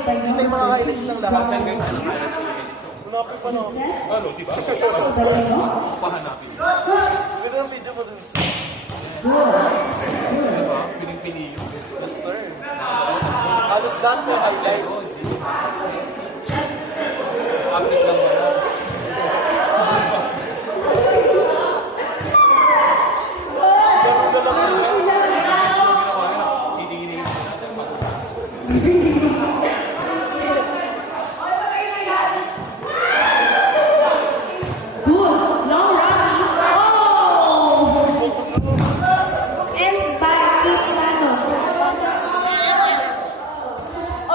Hindi tayo makaka-ilis ng lahat. Saan guys, ano kaya siya? Hanapin pa no. Ano, diba? Pahanapin. Ganda yung video mo dun. Diba? Piling-pili yung Master. Halos lahat may highlights. absent lang wala.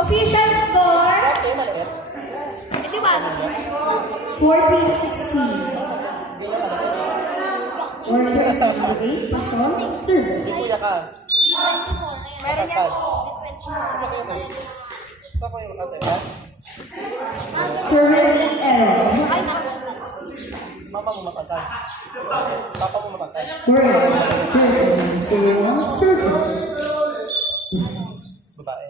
Official score, 14-16. Order 8, Passion, service. Kuya ka. Meron yan. Saan ko yung ate? Service error. Mama mo matangkad. Papa mo matangkad. Order 13-01, service. Babae.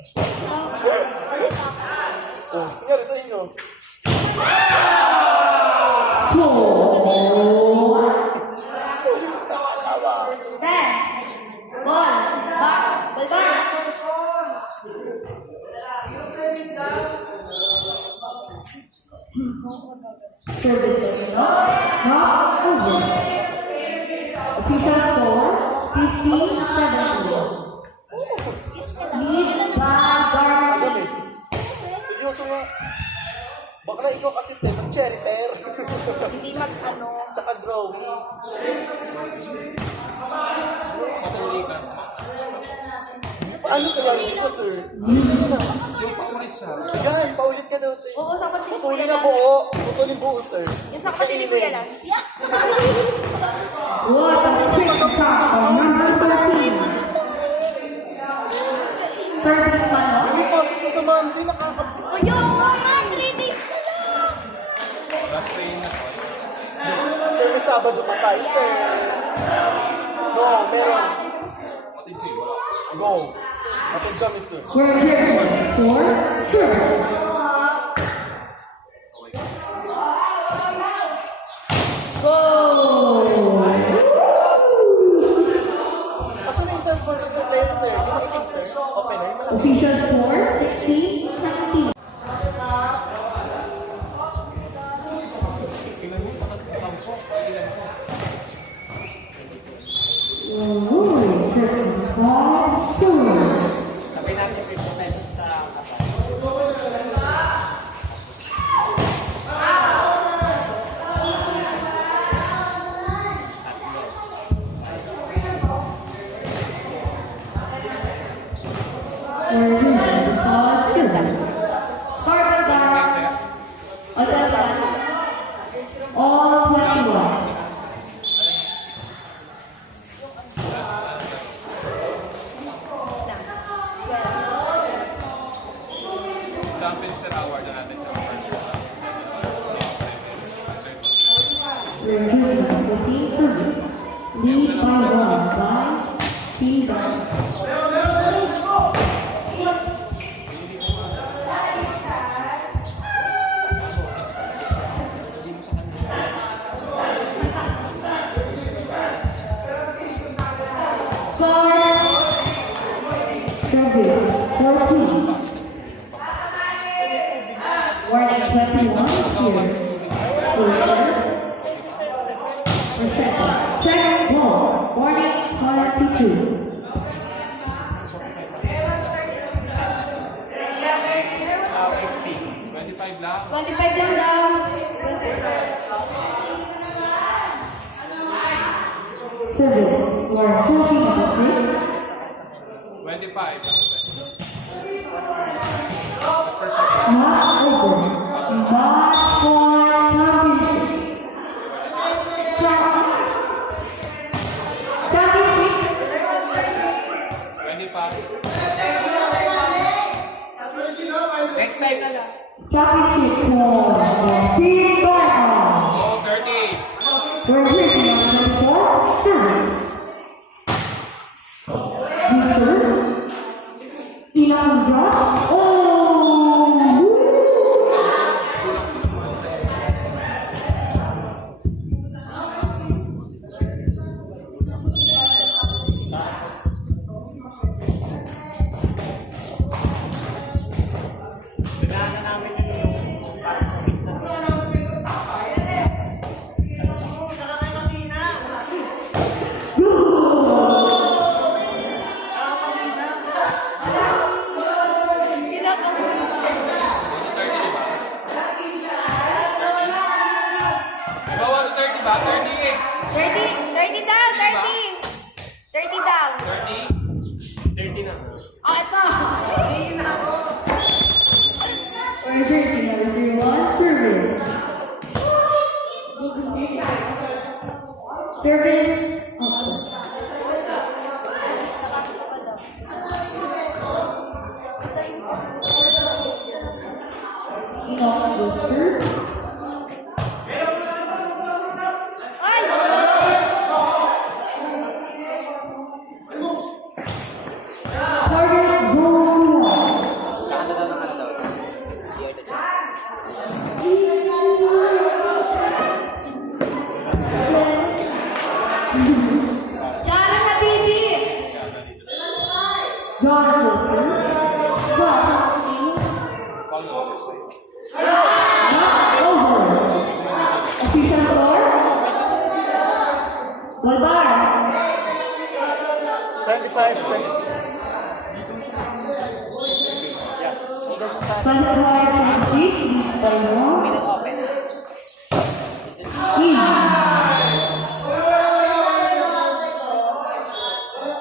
Oh, nangyari sa inyo. Score. 10. Ball. Back. Ball back. Service terminal. Not over. Official score 15-17. Lead by Garnet. Seryoso nga. Baka ikaw kasi mag-cherry pear. Hindi mag-ano. Tsaka grow. Patuloy ka. Paano kanyari dito, sir? Yung paulit siya. Yan, paulit ka daw. Oo, sa kapatid ni Putulin Kuya na Lan. buo. Putulin buo, sir. Yung sa kapatid ni Kuya Lan. What a quick shot of number 13. Service man, no? Hindi pasok ko sa Monday, nakakapit. Kuya, 3 days na lang. Last train na. Sir, may Sabado pa tayo, sir. Go, meron. Matid siya, wala. Go. Atid kami, sir. We're here for service. Go! Aso na yung cellphone sa player, sir? Hindi makinig, sir. Open na, yung malaki. Official score 16-17. Tingnan mo, pagkakampo. Ooh, just ball service. Sabi natin 50 pesos sa We're here for service. Score by Gar. All 21. Champions Sir Award na natin sa first. We're here for team service. Lead by 1 by Team Garnet. Service 14. Warning 21 here. Second ball. Warning 22. 50. 25 lang. 25 lang daw. Service. We're pushing to 6. 25. First shot. Not over. Not for championship. Championship. 25. Next time na lang. Championship for Team Garnet. Oh, 30. We're here for service. Serve. Ilang drop. Oh! Your jersey number 01, service. Service. Enough booster. Target zone 1. Jana Habibi. John Wilson. But not over. Official score. Ball bar. 25, 26. 25, 26. By one.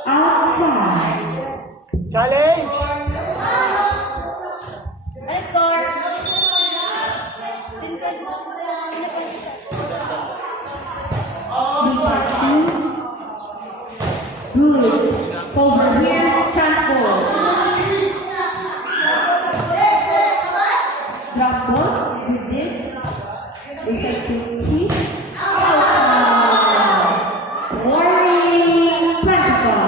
Outside. Challenge! Ano score? Good. Over here, transport. Drop ball with this. Effective kick. Outside. Warning, practical.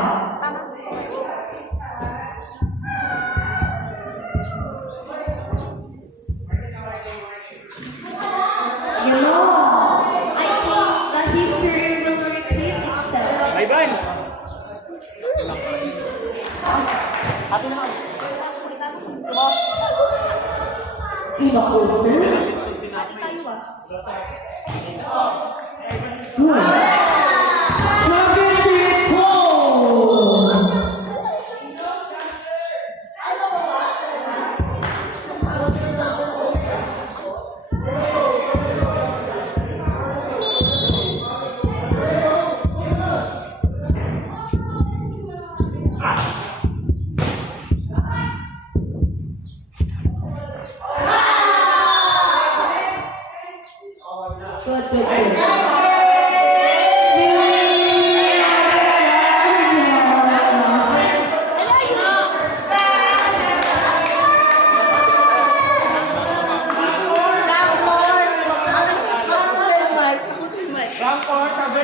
You know, I think the history will repeat itself. Bye-bye! Happy naman. Iba closer. Ati tayo ah. Good.